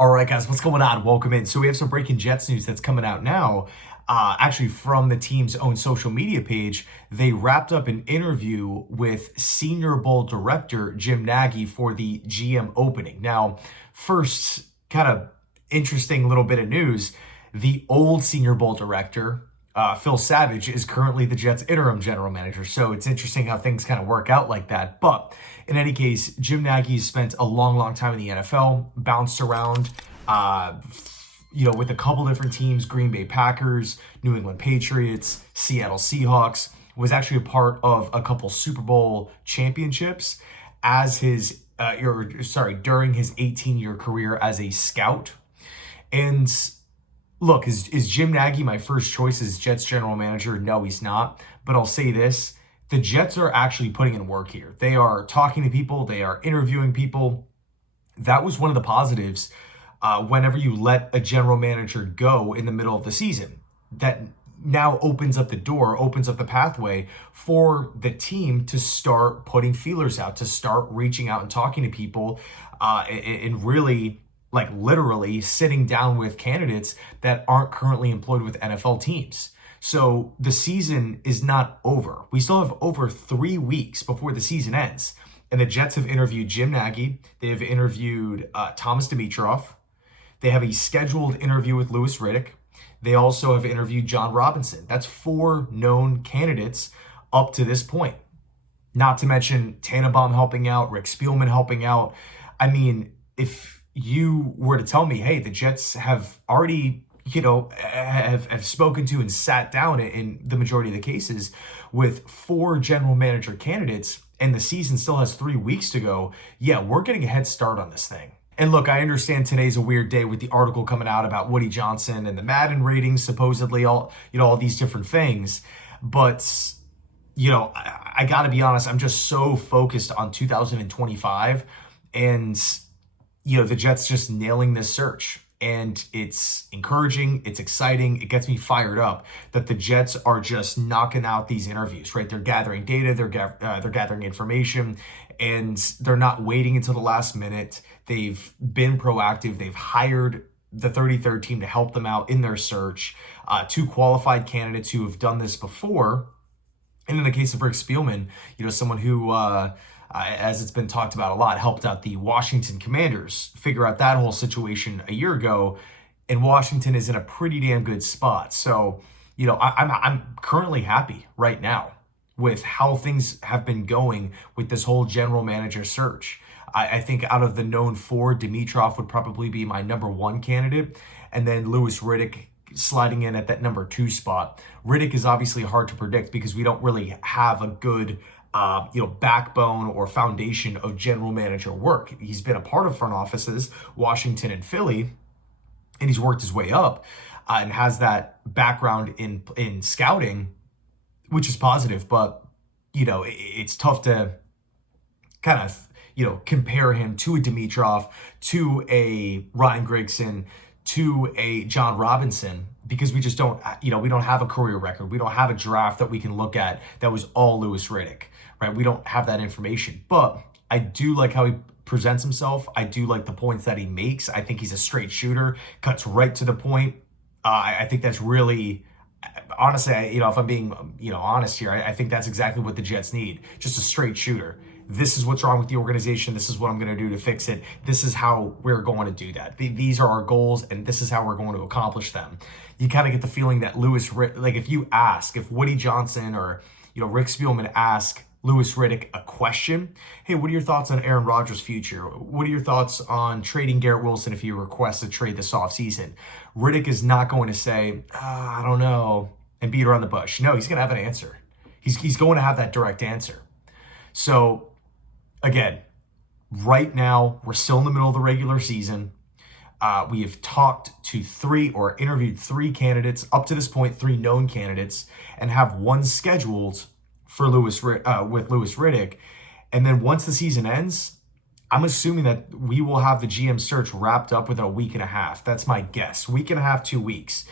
All right, guys, what's going on? Welcome in. So we have some breaking Jets news that's coming out now. Actually, from the team's own social media page, they wrapped up an interview with Senior Bowl director Jim Nagy for the GM opening. Now, first, kind of interesting little bit of news: the old Senior Bowl director, Phil Savage, is currently the Jets' interim general manager. So it's interesting how things kind of work out like that. But in any case, Jim Nagy spent a long time in the NFL, bounced around, with a couple different teams: Green Bay Packers, New England Patriots, Seattle Seahawks. Was actually a part of a couple Super Bowl championships as during his 18-year career as a scout. And look, is Jim Nagy my first choice as Jets general manager? No, he's not. But I'll say this: the Jets are actually putting in work here. They are talking to people. They are interviewing people. That was one of the positives whenever you let a general manager go in the middle of the season. That now opens up the door, opens up the pathway for the team to start putting feelers out, to start reaching out and talking to people, and really, like, literally sitting down with candidates that aren't currently employed with NFL teams. So the season is not over. We still have over 3 weeks before the season ends. And the Jets have interviewed Jim Nagy. They have interviewed Thomas Dimitroff. They have a scheduled interview with Louis Riddick. They also have interviewed John Robinson. That's 4 known candidates up to this point. Not to mention Tannenbaum helping out, Rick Spielman helping out. I mean, if you were to tell me, hey, the Jets have already, have spoken to and sat down in the majority of the cases with 4 general manager candidates, and the season still has 3 weeks to go, yeah, we're getting a head start on this thing. And look, I understand today's a weird day with the article coming out about Woody Johnson and the Madden ratings, supposedly all these different things. But, I got to be honest, I'm just so focused on 2025 and, the Jets just nailing this search. And it's encouraging, it's exciting, it gets me fired up that the Jets are just knocking out these interviews, right? They're gathering data, they're gathering information, and they're not waiting until the last minute. They've been proactive. They've hired the 33rd team to help them out in their search. 2 qualified candidates who have done this before. And in the case of Rick Spielman, someone who, as it's been talked about a lot, helped out the Washington Commanders figure out that whole situation a year ago. And Washington is in a pretty damn good spot. So, I'm currently happy right now with how things have been going with this whole general manager search. I think out of the known 4, Dimitroff would probably be my number 1 candidate. And then Louis Riddick sliding in at that number 2 spot. Riddick is obviously hard to predict because we don't really have a good backbone or foundation of general manager work. He's been a part of front offices, Washington and Philly, and he's worked his way up and has that background in scouting, which is positive. But, it's tough to kind of, compare him to a Dimitroff, to a Ryan Grigson, to a John Robinson, because we just don't, we don't have a career record. We don't have a draft that we can look at that was all Louis Riddick, right? We don't have that information. But I do like how he presents himself. I do like the points that he makes. I think he's a straight shooter, cuts right to the point. I think that's really, honestly, if I'm being, honest here, I think that's exactly what the Jets need. Just a straight shooter. This is what's wrong with the organization. This is what I'm going to do to fix it. This is how we're going to do that. These are our goals, and this is how we're going to accomplish them. You kind of get the feeling that if Woody Johnson or, Rick Spielman ask Louis Riddick a question, hey, what are your thoughts on Aaron Rodgers' future? What are your thoughts on trading Garrett Wilson if he requests a trade this offseason? Riddick is not going to say, I don't know, and beat around the bush. No, he's going to have an answer. He's going to have that direct answer. So, again, right now, we're still in the middle of the regular season. We have talked to interviewed 3 candidates, up to this point, 3 known candidates, and have 1 scheduled for with Louis Riddick. And then once the season ends, I'm assuming that we will have the GM search wrapped up within a week and a half. That's my guess. Week and a half, 2 weeks.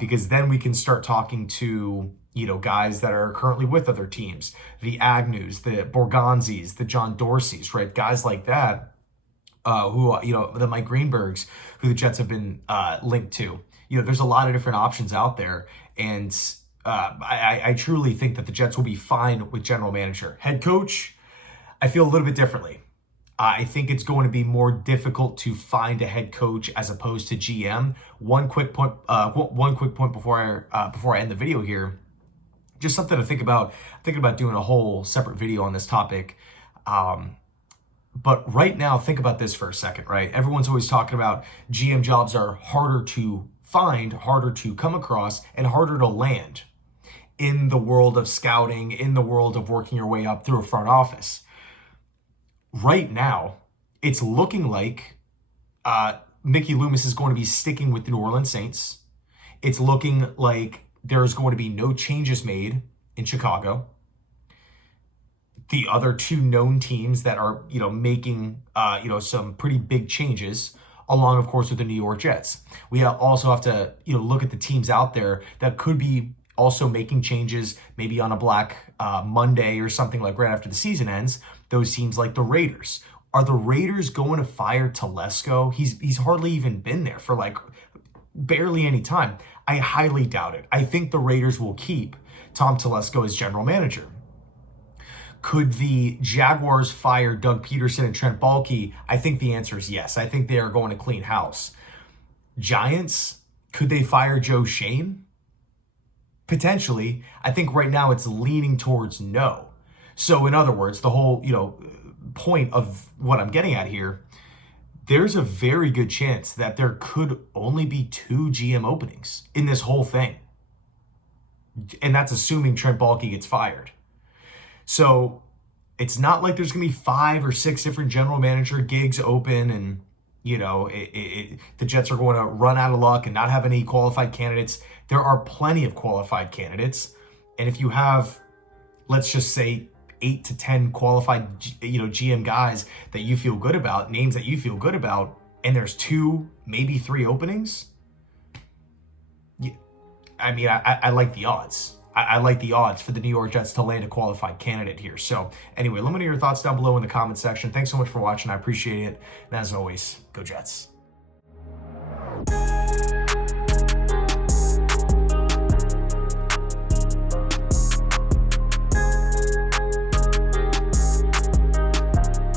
Because then we can start talking to guys that are currently with other teams, the Agnews, the Borgonzis, the John Dorseys, right? Guys like that the Mike Greenbergs, who the Jets have been linked to. There's a lot of different options out there, and I truly think that the Jets will be fine with general manager. Head coach, I feel a little bit differently. I think it's going to be more difficult to find a head coach as opposed to GM. One quick point before I end the video here. Just something to think about. Thinking about doing a whole separate video on this topic. But right now, think about this for a second, right? Everyone's always talking about GM jobs are harder to find, harder to come across, and harder to land in the world of scouting, in the world of working your way up through a front office. Right now, it's looking like Mickey Loomis is going to be sticking with the New Orleans Saints. It's looking like there's going to be no changes made in Chicago. The other two known teams that are, making, some pretty big changes, along, of course, with the New York Jets. We also have to, look at the teams out there that could be also making changes, maybe on a Black Monday or something like right after the season ends. Those teams like the Raiders. Are the Raiders going to fire Telesco? He's hardly even been there for like barely any time. I highly doubt it. I think the Raiders will keep Tom Telesco as general manager. Could the Jaguars fire Doug Peterson and Trent Baalke? I think the answer is yes. I think they are going to clean house. Giants, could they fire Joe Shane? Potentially. I think right now it's leaning towards no. So in other words, the whole, point of what I'm getting at here, there's a very good chance that there could only be 2 GM openings in this whole thing. And that's assuming Trent Baalke gets fired. So it's not like there's going to be 5 or 6 different general manager gigs open and, the Jets are going to run out of luck and not have any qualified candidates. There are plenty of qualified candidates. And if you have, let's just say, 8 to 10 qualified, GM guys that you feel good about, names that you feel good about, and there's 2, maybe 3 openings, I like the odds. I like the odds for the New York Jets to land a qualified candidate here. So anyway, let me know your thoughts down below in the comment section. Thanks so much for watching. I appreciate it. And as always, go Jets.